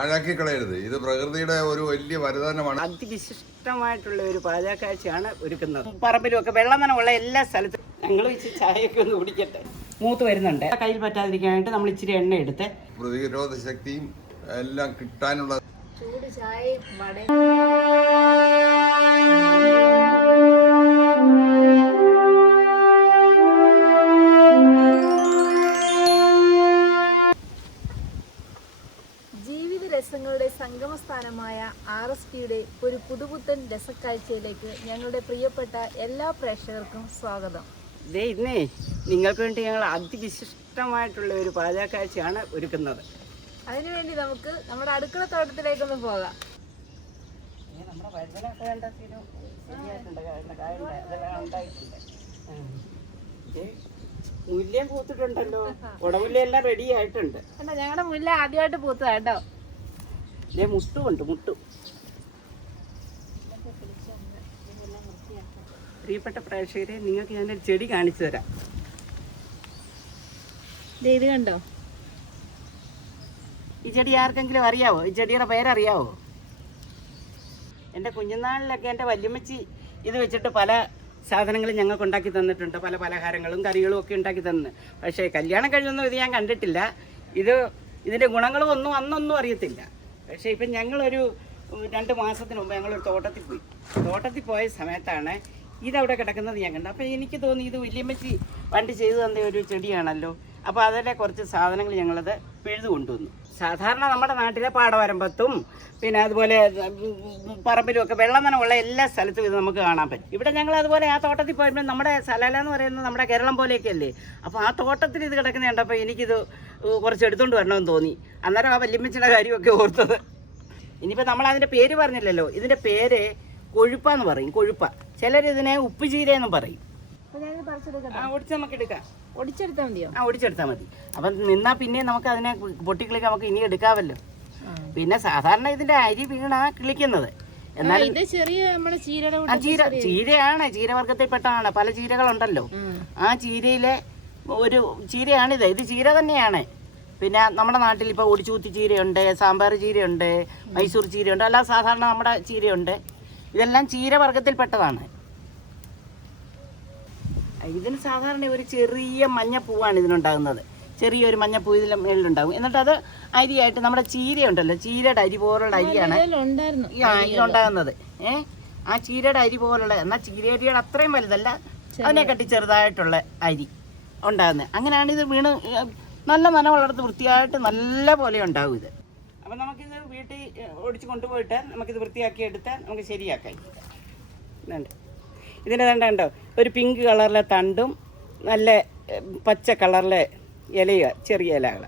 പാഴാക്കി കളയരുത് ഇത് പ്രകൃതിയുടെ ഒരു വലിയ വരദാനമാണ്. അതിവിശിഷ്ടമായിട്ടുള്ള ഒരു പാചകക്കാഴ്ചയാണ് ഒരുക്കുന്നത്. പറമ്പിലും ഒക്കെ വെള്ളം ഉള്ള എല്ലാ സ്ഥലത്തും ഞങ്ങൾ ഇച്ചിരി ചായയൊക്കെ ഒന്ന് കുടിക്കട്ടെ. മൂത്ത് വരുന്നുണ്ട്. കയ്യിൽ പറ്റാതിരിക്കാനായിട്ട് നമ്മൾ ഇച്ചിരി എണ്ണ എടുത്ത്. പ്രതിരോധ ശക്തിയും എല്ലാം കിട്ടാനുള്ള ചൂട് ചായയും എസ് ഒരു പുതുപുത്തൻ രസക്കാഴ്ചയിലേക്ക് ഞങ്ങളുടെ പ്രിയപ്പെട്ട എല്ലാ പ്രേക്ഷകർക്കും സ്വാഗതം. ഇതേ ഇന്നേ നിങ്ങൾക്ക് വേണ്ടി ഞങ്ങൾ അതിവിശിഷ്ടമായിട്ടുള്ള ഒരു പാചകക്കാഴ്ചയാണ് ഒരുക്കുന്നത്. അതിനുവേണ്ടി നമുക്ക് നമ്മുടെ അടുക്കള തോട്ടത്തിലേക്കൊന്ന് പോകാം. ദേ, മുല്ലയും പൂത്തിട്ടുണ്ടല്ലോ. ഉടമുല്ല എല്ലാം റെഡി ആയിട്ടുണ്ട്. ഞങ്ങളുടെ മുല്ല ആദ്യമായിട്ട് പൂത്തതാട്ടോ മുട്ടുമുണ്ട് മുട്ടു. പ്രിയപ്പെട്ട പ്രേക്ഷകരെ നിങ്ങൾക്ക് ഞാനൊരു ചെടി കാണിച്ചു തരാം. ഇത് കണ്ടോ? ഈ ചെടി ആർക്കെങ്കിലും അറിയാവോ? ഈ ചെടിയുടെ പേരറിയാവോ? എന്റെ കുഞ്ഞുനാളിലൊക്കെ എന്റെ വല്യമ്മച്ചി ഇത് വെച്ചിട്ട് പല സാധനങ്ങളും ഞങ്ങൾക്ക് ഉണ്ടാക്കി തന്നിട്ടുണ്ട്. പല പലഹാരങ്ങളും കറികളും ഒക്കെ ഉണ്ടാക്കി തന്നു. പക്ഷേ കല്യാണം കഴിഞ്ഞൊന്നും ഇത് ഞാൻ കണ്ടിട്ടില്ല. ഇത് ഇതിന്റെ ഗുണങ്ങളും ഒന്നും അന്നൊന്നും അറിയത്തില്ല. പക്ഷേ ഇപ്പം ഞങ്ങളൊരു രണ്ട് മാസത്തിന് മുമ്പ് ഞങ്ങളൊരു തോട്ടത്തിൽ പോയി. തോട്ടത്തിൽ പോയ സമയത്താണ് ഇതവിടെ കിടക്കുന്നത് ഞാൻ കണ്ടു. അപ്പോൾ എനിക്ക് തോന്നി ഇത് വല്യമ്മച്ചി പണ്ട് ചെയ്തു തന്ന ഒരു ചെടിയാണല്ലോ. അപ്പോൾ അതിലെ കുറച്ച് സാധനങ്ങൾ ഞങ്ങളത് പിഴുതു കൊണ്ടുവന്നു. സാധാരണ നമ്മുടെ നാട്ടിലെ പാടവരമ്പത്തും പിന്നെ അതുപോലെ പറമ്പിലും ഒക്കെ വെള്ളം നനവുള്ള എല്ലാ സ്ഥലത്തും ഇത് നമുക്ക് കാണാൻ പറ്റും. ഇവിടെ ഞങ്ങൾ അതുപോലെ ആ തോട്ടത്തിൽ പോയപ്പോൾ നമ്മുടെ സലാല എന്ന് പറയുന്നത് നമ്മുടെ കേരളം പോലെയൊക്കെ അല്ലേ? അപ്പോൾ ആ തോട്ടത്തിൽ ഇത് കിടക്കുന്ന കണ്ടപ്പോൾ എനിക്കിത് കുറച്ച് എടുത്തുകൊണ്ട് വരണമെന്ന് തോന്നി. അന്നേരം ആ വല്യമ്മച്ചിയുടെ കാര്യമൊക്കെ ഓർത്തത്. ഇനിയിപ്പോൾ നമ്മൾ അതിന്റെ പേര് പറഞ്ഞില്ലല്ലോ. ഇതിന്റെ പേര് കൊഴുപ്പ എന്ന് പറയും. കൊഴുപ്പ. ചിലർ ഇതിനെ ഉപ്പ് ചീര എന്നും പറയും. ഒടിച്ച് നമുക്ക് എടുക്കാം ഒടിച്ചെടുത്താൽ മതിയോ? ആ ഒടിച്ചെടുത്താൽ മതി. അപ്പം നിന്നാൽ പിന്നെ നമുക്ക് അതിനെ പൊട്ടിക്കിളിക്കാൻ നമുക്ക് ഇനി എടുക്കാമല്ലോ. പിന്നെ സാധാരണ ഇതിന്റെ അരി വീണാ കിളിക്കുന്നത്. എന്നാൽ ഇത് ചെറിയ നമ്മുടെ ചീരയുടെ ചീര ചീരയാണ് ചീരവർഗത്തിൽപ്പെട്ടതാണ്. പല ചീരകളുണ്ടല്ലോ. ആ. ചീരയിലെ ഒരു ചീരയാണിത്. ഇത് ചീര തന്നെയാണ്. പിന്നെ നമ്മുടെ നാട്ടിൽ ഇപ്പോൾ ഒടിച്ചൂത്തി ചീരയുണ്ട് സാമ്പാർ ചീരയുണ്ട് മൈസൂർ ചീരയുണ്ട് അല്ലാതെ സാധാരണ നമ്മുടെ ചീരയുണ്ട്. ഇതെല്ലാം ചീരവർഗത്തിൽപ്പെട്ടതാണ്. ഇതിന് സാധാരണ ഒരു ചെറിയ മഞ്ഞപ്പൂവാണ് ഇതിനുണ്ടാകുന്നത്. ചെറിയൊരു മഞ്ഞപ്പൂ ഇതിൽ മേളിലുണ്ടാകും. എന്നിട്ട് അത് അരിയായിട്ട് നമ്മുടെ ചീരയുണ്ടല്ലോ ചീരയുടെ അരി പോലുള്ള അരിയാണ് ഉണ്ടാകുന്നത് ഈ ആ ഇതിലുണ്ടാകുന്നത്. ഏ? ആ ചീരയുടെ അരി പോലുള്ള എന്നാൽ ചീരയരിയുടെ അത്രയും വലുതല്ല അതിനെ കട്ടി ചെറുതായിട്ടുള്ള അരി ഉണ്ടാകുന്നത്. അങ്ങനെയാണ് ഇത് വീണ് നല്ല നന വളർത്ത് വൃത്തിയായിട്ട് നല്ല പോലെ ഉണ്ടാവും ഇത്. അപ്പം നമുക്കിത് വീട്ടിൽ ഓടിച്ച് കൊണ്ടുപോയിട്ട് നമുക്കിത് വൃത്തിയാക്കി എടുത്ത് നമുക്ക് ശരിയാക്കാം. ഇതുണ്ട്. ഇതിന്റെ ഉണ്ടോ ഒരു പിങ്ക് കളറിലെ തണ്ടും നല്ല പച്ച കളറിലെ ഇലയ ചെറിയ ഇലകൾ.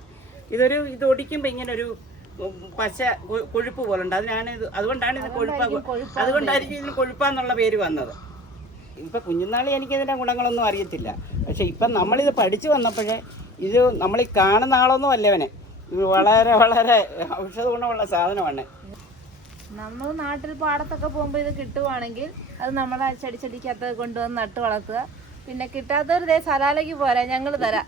ഇതൊരു ഇത് ഒടിക്കുമ്പോൾ ഇങ്ങനെ ഒരു പച്ച കൊഴുപ്പ് പോലെ ഉണ്ട് അതിനാണ് ഇത് അതുകൊണ്ടാണ് ഇത് കൊഴുപ്പ അതുകൊണ്ടായിരിക്കും ഇതിന് കൊഴുപ്പാന്നുള്ള പേര് വന്നത്. ഇപ്പം കുഞ്ഞുനാളിൽ എനിക്കിതിന്റെ ഗുണങ്ങളൊന്നും അറിയത്തില്ല. പക്ഷെ ഇപ്പം നമ്മളിത് പഠിച്ചു വന്നപ്പോഴേ ഇത് നമ്മൾ കാണുന്ന ആളൊന്നും അല്ലവനെ ഇത് വളരെ വളരെ ഔഷധ ഗുണമുള്ള സാധനമാണ്. നമ്മൾ നാട്ടിൽ പാടത്തൊക്കെ പോകുമ്പോൾ ഇത് കിട്ടുവാണെങ്കിൽ അത് നമ്മളെ ചെടിച്ചെടിക്കകത്ത് കൊണ്ടുവന്ന് നട്ട് വളർത്തുക. പിന്നെ കിട്ടാത്തൊരു ദേ സലാലയ്ക്ക് പോരാ ഞങ്ങൾ തരാം.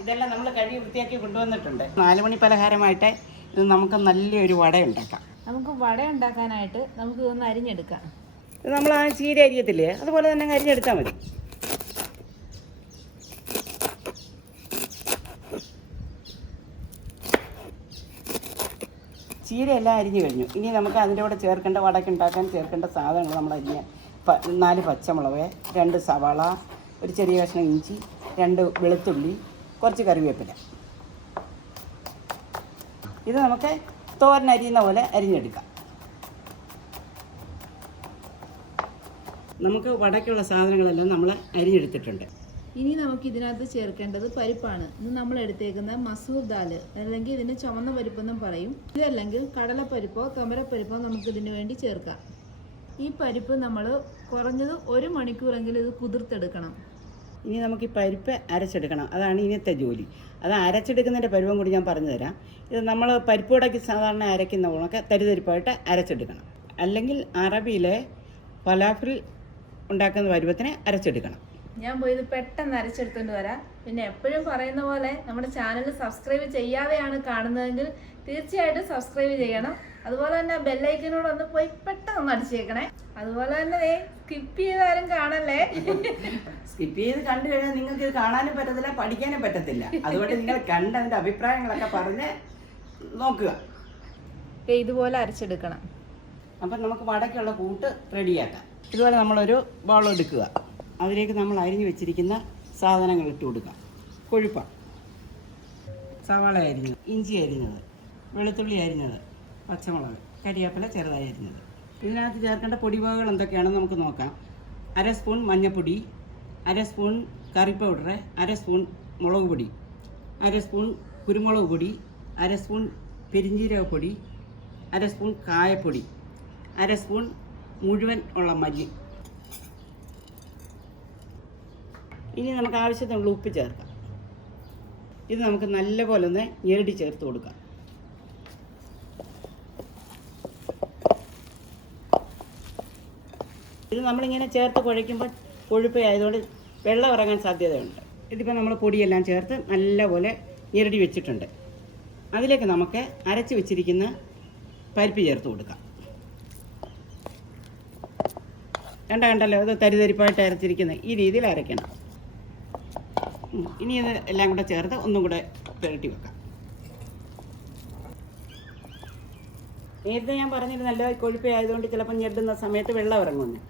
ഇതെല്ലാം നമ്മൾ കഴുകി വൃത്തിയാക്കി കൊണ്ടുവന്നിട്ടുണ്ട്. നാല് മണി പലഹാരമായിട്ട് ഇത് നമുക്ക് നല്ലൊരു വട ഉണ്ടാക്കാം നമുക്ക് വട ഉണ്ടാക്കാനായിട്ട് നമുക്ക് ഇതൊന്ന് അരിഞ്ഞെടുക്കാം. ഇത് നമ്മൾ ആ ചീര അരിയത്തില്ലേ? അതുപോലെ തന്നെ അരിഞ്ഞെടുത്താൽ മതി. ചീരയെല്ലാം അരിഞ്ഞു കഴിഞ്ഞു. ഇനി നമുക്ക് അതിന്റെ കൂടെ ചേർക്കേണ്ട വടക്ക് ഉണ്ടാക്കാൻ ചേർക്കേണ്ട സാധനങ്ങൾ നമ്മൾ അരിഞ്ഞ നാല് പച്ചമുളക് രണ്ട് സവാള ഒരു ചെറിയ കഷ്ണം ഇഞ്ചി രണ്ട് വെളുത്തുള്ളി കുറച്ച് കറിവേപ്പില. ഇത് നമുക്ക് തോരൻ അരിയുന്ന പോലെ അരിഞ്ഞെടുക്കാം. നമുക്ക് വടക്കുള്ള സാധനങ്ങളെല്ലാം നമ്മൾ അരിഞ്ഞെടുത്തിട്ടുണ്ട്. ഇനി നമുക്ക് ഇതിനകത്ത് ചേർക്കേണ്ടത് പരിപ്പാണ്. ഇത് നമ്മൾ എടുത്തേക്കുന്ന മസൂർ ദാൽ അല്ലെങ്കിൽ ഇതിന് ചുവന്ന പരിപ്പെന്നും പറയും. ഇതല്ലെങ്കിൽ കടലപ്പരിപ്പോ തമരപ്പരിപ്പോ നമുക്ക് ഇതിനു വേണ്ടി ചേർക്കാം. ഈ പരിപ്പ് നമ്മൾ കുറഞ്ഞത് ഒരു മണിക്കൂറെങ്കിലും ഇത് കുതിർത്തെടുക്കണം. ഇനി നമുക്ക് ഈ പരിപ്പ് അരച്ചെടുക്കണം. അതാണ് ഇന്നത്തെ ജോലി. അത് അരച്ചെടുക്കുന്നതിന്റെ പരുവം കൂടി ഞാൻ പറഞ്ഞു തരാം. ഇത് നമ്മൾ പരിപ്പോടൊക്കെ സാധാരണ അരയ്ക്കുന്ന ഉണക്കെ തരിതരിപ്പായിട്ട് അരച്ചെടുക്കണം. അല്ലെങ്കിൽ അറബിയിലെ ഫലാഫിൽ ഉണ്ടാക്കുന്ന പരുവത്തിനെ അരച്ചെടുക്കണം. ഞാൻ പോയി ഇത് പെട്ടെന്ന് അരച്ചെടുത്തുകൊണ്ട് വരാം. പിന്നെ എപ്പോഴും പറയുന്ന പോലെ നമ്മുടെ ചാനൽ സബ്സ്ക്രൈബ് ചെയ്യാതെയാണ് കാണുന്നതെങ്കിൽ തീർച്ചയായിട്ടും സബ്സ്ക്രൈബ് ചെയ്യണം. അതുപോലെ തന്നെ ബെല്ലൈക്കനോട് ഒന്ന് പോയി പെട്ടെന്ന് ഒന്ന് അടിച്ചേക്കണേ. അതുപോലെ തന്നെ സ്കിപ്പ് ചെയ്താലും കാണല്ലേ? സ്കിപ്പ് ചെയ്ത് കണ്ടു കഴിഞ്ഞാൽ നിങ്ങൾക്ക് ഇത് കാണാനും പറ്റത്തില്ല പഠിക്കാനും പറ്റത്തില്ല. അതുകൊണ്ട് നിങ്ങൾ കണ്ട അതിന്റെ അഭിപ്രായങ്ങളൊക്കെ പറഞ്ഞ് നോക്കുക. ഇതുപോലെ അരച്ചെടുക്കണം. അപ്പം നമുക്ക് വടക്കുള്ള കൂട്ട് റെഡിയാക്കാം ഇതുപോലെ നമ്മളൊരു ബോൾ എടുക്കുക. അതിലേക്ക് നമ്മൾ അരിഞ്ഞു വെച്ചിരിക്കുന്ന സാധനങ്ങൾ ഇട്ട് കൊടുക്കാം കൊഴുപ്പ. സവാള അരിഞ്ഞത് ഇഞ്ചി അരിഞ്ഞത് വെളുത്തുള്ളി അരിഞ്ഞത് പച്ചമുളക് കരിയാപ്പില ചെറുതായി അരിഞ്ഞത്. ഇതിനകത്ത് ചേർക്കേണ്ട പൊടിവകകൾ എന്തൊക്കെയാണെന്ന് നമുക്ക് നോക്കാം. അര സ്പൂൺ മഞ്ഞൾപ്പൊടി അര സ്പൂൺ കറി പൗഡർ അര സ്പൂൺ മുളക് പൊടി അര സ്പൂൺ കുരുമുളക് പൊടി അര സ്പൂൺ പെരിഞ്ജീരകപ്പൊടി അര സ്പൂൺ കായപ്പൊടി അര സ്പൂൺ മുഴുവൻ ഉള്ള മല്ലി ഇനി നമുക്ക് ആവശ്യത്തിനുള്ള ഉപ്പ് ചേർക്കാം. ഇത് നമുക്ക് നല്ലപോലെ ഒന്ന് ഞെരടി ചേർത്ത് കൊടുക്കാം. ഇത് നമ്മളിങ്ങനെ ചേർത്ത് കുഴയ്ക്കുമ്പോൾ കൊഴുപ്പ് ആയതുകൊണ്ട് വെള്ളം ഇറങ്ങാൻ സാധ്യതയുണ്ട്. ഇതിപ്പോൾ നമ്മൾ പൊടിയെല്ലാം ചേർത്ത് നല്ലപോലെ ഞെരടി വെച്ചിട്ടുണ്ട്. അതിലേക്ക് നമുക്ക് അരച്ച് വെച്ചിരിക്കുന്ന പരിപ്പ് ചേർത്ത് കൊടുക്കാം. കണ്ട കണ്ടല്ലോ ഇത് തരിതരിപ്പായിട്ട് അരച്ചിരിക്കുന്നത്. ഈ രീതിയിൽ അരയ്ക്കണം. ഇനി ഇത് എല്ലാം കൂടെ ചേർത്ത് ഒന്നും കൂടെ പുരട്ടി വെക്കാം. നേരത്തെ ഞാൻ പറഞ്ഞിരുന്നല്ലോ നല്ല കൊഴുപ്പ് ആയതുകൊണ്ട് ചിലപ്പോൾ ഞെട്ടുന്ന സമയത്ത് വെള്ളം ഇറങ്ങുന്നു.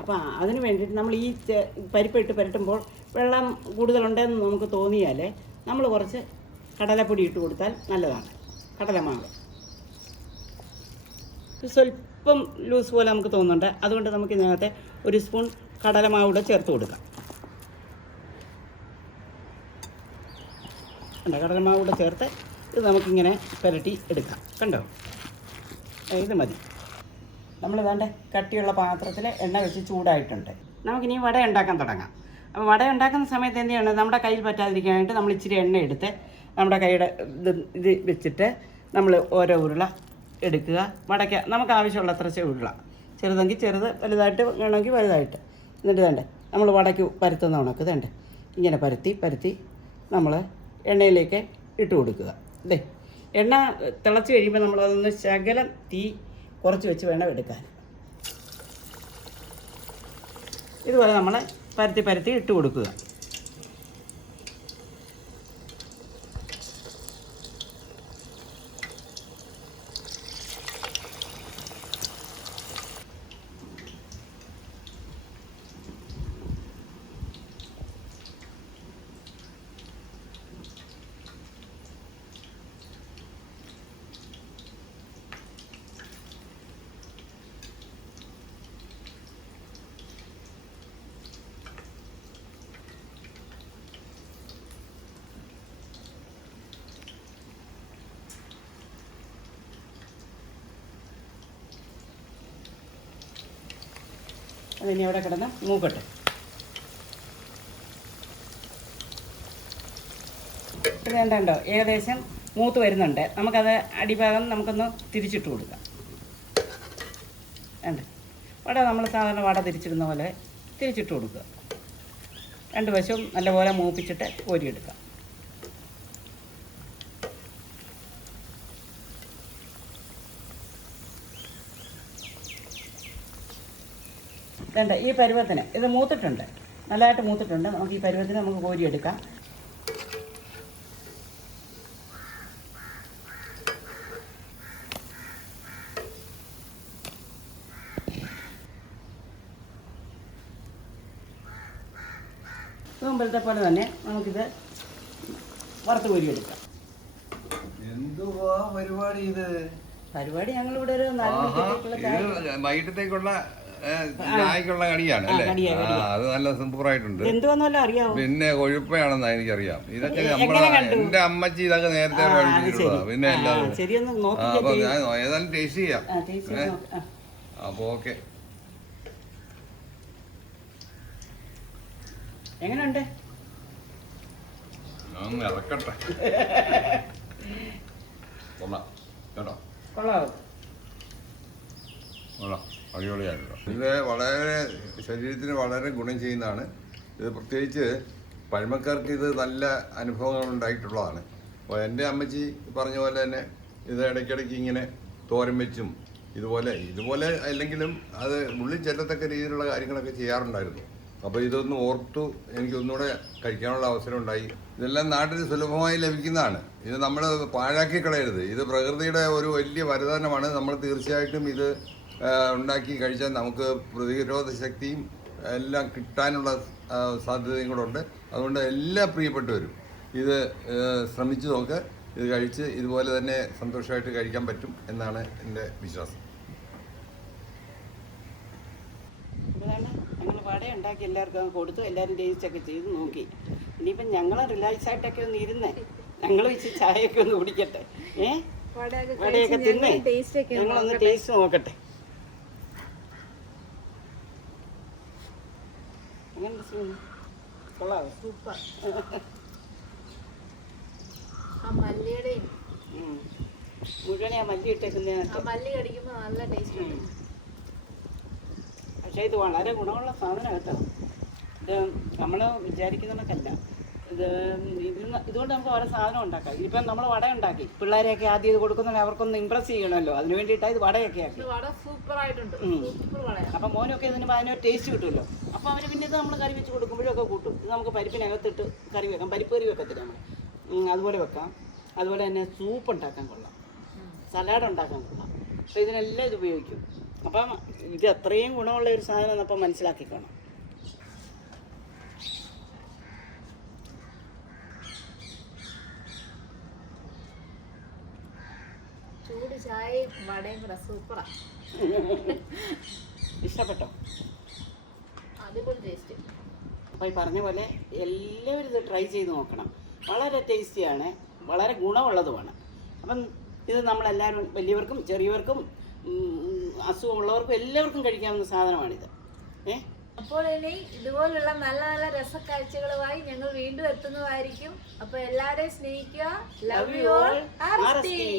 അപ്പോൾ അതിന് വേണ്ടിയിട്ട് നമ്മൾ ഈ പരിപ്പിട്ട് പുരട്ടുമ്പോൾ വെള്ളം കൂടുതലുണ്ടെന്ന് നമുക്ക് തോന്നിയാൽ നമ്മൾ കുറച്ച് കടലപ്പൊടി ഇട്ട് കൊടുത്താൽ നല്ലതാണ്. കടലമാവ്. സ്വല്പം ലൂസ് പോലെ നമുക്ക് തോന്നുന്നുണ്ട്. അതുകൊണ്ട് നമുക്ക് ഇതിനകത്ത് ഒരു സ്പൂൺ കടലമാവ് കൂടെ ചേർത്ത് കൊടുക്കാം. കണ്ടോ കടലമാവ് കൂടെ ചേർത്ത് ഇത് നമുക്കിങ്ങനെ പുരട്ടി എടുക്കാം. കണ്ടോ? ഇത് മതി. നമ്മൾ വേണ്ട കട്ടിയുള്ള പാത്രത്തിൽ എണ്ണ വെച്ച് ചൂടായിട്ടുണ്ട്. നമുക്കിനി വട ഉണ്ടാക്കാൻ തുടങ്ങാം. അപ്പോൾ വട ഉണ്ടാക്കുന്ന സമയത്ത് എന്ത് ചെയ്യണം? നമ്മുടെ കയ്യിൽ പറ്റാതിരിക്കാനായിട്ട് നമ്മൾ ഇച്ചിരി എണ്ണ എടുത്ത് നമ്മുടെ കൈയുടെ ഇത് ഇത് വെച്ചിട്ട് നമ്മൾ ഓരോ ഉരുള എടുക്കുക. വടയ്ക്ക നമുക്ക് ആവശ്യമുള്ള അത്ര ഉരുള. ചെറുതെങ്കിൽ ചെറുത് വലുതായിട്ട് വേണമെങ്കിൽ വലുതായിട്ട്. എന്നിട്ട് വേണ്ടേ നമ്മൾ വടയ്ക്ക് പരത്തുന്ന ഉണക്ക് വേണ്ടേ ഇങ്ങനെ പരത്തി പരത്തി നമ്മൾ എണ്ണയിലേക്ക് ഇട്ട് കൊടുക്കുക. അല്ലേ എണ്ണ തിളച്ച് കഴിയുമ്പോൾ നമ്മൾ അതൊന്ന് ശകലം തീ കുറച്ച് വെച്ച് വേണം എടുക്കാൻ. ഇതുപോലെ നമ്മൾ പരത്തി പരത്തി ഇട്ട് കൊടുക്കുക. അതിനി അവിടെ കിടന്ന് മൂക്കട്ടെ. ഇത് വേണ്ടോ ഏകദേശം മൂത്ത് വരുന്നുണ്ട്. നമുക്കത് അടിഭാഗം നമുക്കൊന്ന് തിരിച്ചിട്ട് കൊടുക്കാം. വേണ്ട വട നമ്മൾ സാധാരണ വട തിരിച്ചിടുന്ന പോലെ തിരിച്ചിട്ട് കൊടുക്കുക. രണ്ട് വശവും നല്ലപോലെ മൂപ്പിച്ചിട്ട് കോരിയെടുക്കാം വേണ്ട ഈ പരുവത്തിന്. ഇത് മൂത്തിട്ടുണ്ട്. നല്ലതായിട്ട് മൂത്തിട്ടുണ്ട്. നമുക്ക് ഈ പരുവത്തിന് നമുക്ക് കോരിയെടുക്കാം. ഇത് മുമ്പലത്തെ പോലെ തന്നെ നമുക്കിത് വറുത്ത് കോരിയെടുക്കാം. എന്തുവാ പരിപാടി ഇത്? പരിപാടി ഞങ്ങളിവിടെ ഒരു നാല് വൈകിട്ടത്തേക്കുള്ള ഏ, ചായക്കുള്ള കടിയാണ് അല്ലേ. അത് നല്ല അറിയാവോ? പിന്നെ കൊഴുപ്പയാണെന്ന എനിക്കറിയാം. ഇതൊക്കെ നമ്മളെ എന്റെ അമ്മച്ചി ഇതൊക്കെ നേരത്തെ ശരി. പിന്നെ ആ, അപ്പൊ ഞാൻ ഏതായാലും ടേസ്റ്റ് ചെയ്യാം. അപ്പൊ ഓക്കെ. എങ്ങനെയുണ്ട് ഞാൻ ഇറക്കട്ടെ. കൊള്ളാം. കേട്ടോ? കൊള്ളാം. കൊള്ളാം. അടിപൊളിയായിട്ടോ ഇത് വളരെ ശരീരത്തിന് വളരെ ഗുണം ചെയ്യുന്നതാണ്. ഇത് പ്രത്യേകിച്ച് പഴമക്കാർക്ക് ഇത് നല്ല അനുഭവങ്ങൾ ഉണ്ടായിട്ടുള്ളതാണ്. അപ്പോൾ എന്റെ അമ്മച്ചി പറഞ്ഞ പോലെ തന്നെ ഇത് ഇടയ്ക്കിടയ്ക്ക് ഇങ്ങനെ തോരൻ വെച്ചും ഇതുപോലെ ഇതുപോലെ അല്ലെങ്കിലും അത് ഉള്ളിൽ ചെല്ലത്തക്ക രീതിയിലുള്ള കാര്യങ്ങളൊക്കെ ചെയ്യാറുണ്ടായിരുന്നു. അപ്പോൾ ഇതൊന്ന് ഓർത്തു എനിക്കൊന്നുകൂടെ കഴിക്കാനുള്ള അവസരം ഉണ്ടായി ഇതെല്ലാം നാട്ടിൽ സുലഭമായി ലഭിക്കുന്നതാണ്. ഇത് നമ്മൾ പാഴാക്കി കളയരുത് ഇത് പ്രകൃതിയുടെ ഒരു വലിയ വരദാനമാണ്. നമ്മൾ തീർച്ചയായിട്ടും ഇത് ഉണ്ടാക്കി കഴിച്ചാൽ നമുക്ക് പ്രതിരോധ ശക്തിയും എല്ലാം കിട്ടാനുള്ള സാധ്യതയും കൂടെ ഉണ്ട്. അതുകൊണ്ട് എല്ലാ പ്രിയപ്പെട്ടവരും ഇത് ശ്രമിച്ചു നോക്ക്. ഇത് കഴിച്ച് ഇതുപോലെ തന്നെ സന്തോഷമായിട്ട് കഴിക്കാൻ പറ്റും എന്നാണ് എന്റെ വിശ്വാസം. ഞങ്ങൾ വട ഉണ്ടാക്കി എല്ലാവർക്കും കൊടുത്തു. എല്ലാവരും ടേസ്റ്റൊക്കെ ചെയ്ത് നോക്കി. ഇനിയിപ്പം ഞങ്ങൾ റിലാക്സ് ആയിട്ടൊക്കെ ഒന്ന് ഇരുന്നേ ഞങ്ങൾ വെച്ച് ചായയൊക്കെ ഒന്ന് കുടിക്കട്ടെ. ഏ? വടയൊക്കെ തിന്നേ ഞങ്ങളൊന്ന് ടേസ്റ്റ് നോക്കട്ടെ എങ്ങനെയുണ്ട് സുമി? കൊള്ളാവോ സൂപ്പർ ആ മല്ലിയുടെയും. മുഴുവനെ മല്ലി മല്ലി കടിക്കുമ്പോൾ നല്ല ടേസ്റ്റ് പക്ഷേ ഇത് വളരെ ഗുണമുള്ള സാധനം കേട്ടോ. ഇത് നമ്മൾ വിചാരിക്കുന്നതൊക്കെയല്ല ഇത് ഇതുകൊണ്ട് നമുക്ക് ഓരോ സാധനം ഉണ്ടാക്കാം. ഇപ്പം നമ്മൾ വട ഉണ്ടാക്കി. പിള്ളേരെയൊക്കെ ആദ്യം ഇത് കൊടുക്കുന്ന അവർക്കൊന്ന് ഇമ്പ്രസ് ചെയ്യണമല്ലോ. അതിന് വേണ്ടിയിട്ടാണ് ഇത് വടയൊക്കെ ആക്കി. വട സൂപ്പർ ആയിട്ടുണ്ട്. അപ്പം മോനൊക്കെ ഇതിന് അതിനൊരു ടേസ്റ്റ് കിട്ടുമല്ലോ. അപ്പോൾ അവർ പിന്നെ ഇത് നമ്മൾ കറി വെച്ച് കൊടുക്കുമ്പോഴൊക്കെ കൂട്ടും. ഇത് നമുക്ക് പരിപ്പിനകത്തിട്ട് കറി വെക്കാം. പരിപ്പ് കറി വെക്കത്തില്ല നമ്മൾ അതുപോലെ വെക്കാം. അതുപോലെ തന്നെ സൂപ്പ് ഉണ്ടാക്കാൻ കൊള്ളാം. സലാഡ് ഉണ്ടാക്കാൻ കൊള്ളാം. അപ്പോൾ ഇതിനെല്ലാം ഇത് ഉപയോഗിക്കും. അപ്പം ഇത് അത്രയും ഗുണമുള്ള ഒരു സാധനം അപ്പം മനസ്സിലാക്കിക്കോണം. ചൂട് ചായയും വടയും കൂടെ സൂപ്പറാ. ഇഷ്ടപ്പെട്ടോ? അടിപൊളി ടേസ്റ്റ് അപ്പോൾ ഈ പറഞ്ഞ പോലെ എല്ലാവരും ഇത് ട്രൈ ചെയ്ത് നോക്കണം. വളരെ ടേസ്റ്റിയാണ് വളരെ ഗുണമുള്ളതുമാണ്. അപ്പം ഇത് നമ്മളെല്ലാവരും വലിയവർക്കും ചെറിയവർക്കും അസുഖമുള്ളവർക്കും എല്ലാവർക്കും കഴിക്കാവുന്ന സാധനമാണിത്. ഏ? അപ്പോൾ ഇനി ഇതുപോലുള്ള നല്ല നല്ല രസക്കാഴ്ചകളുമായി ഞങ്ങൾ വീണ്ടും എത്തുന്നതായിരിക്കും. അപ്പോൾ എല്ലാവരെയും സ്നേഹിക്കുക. Love you all.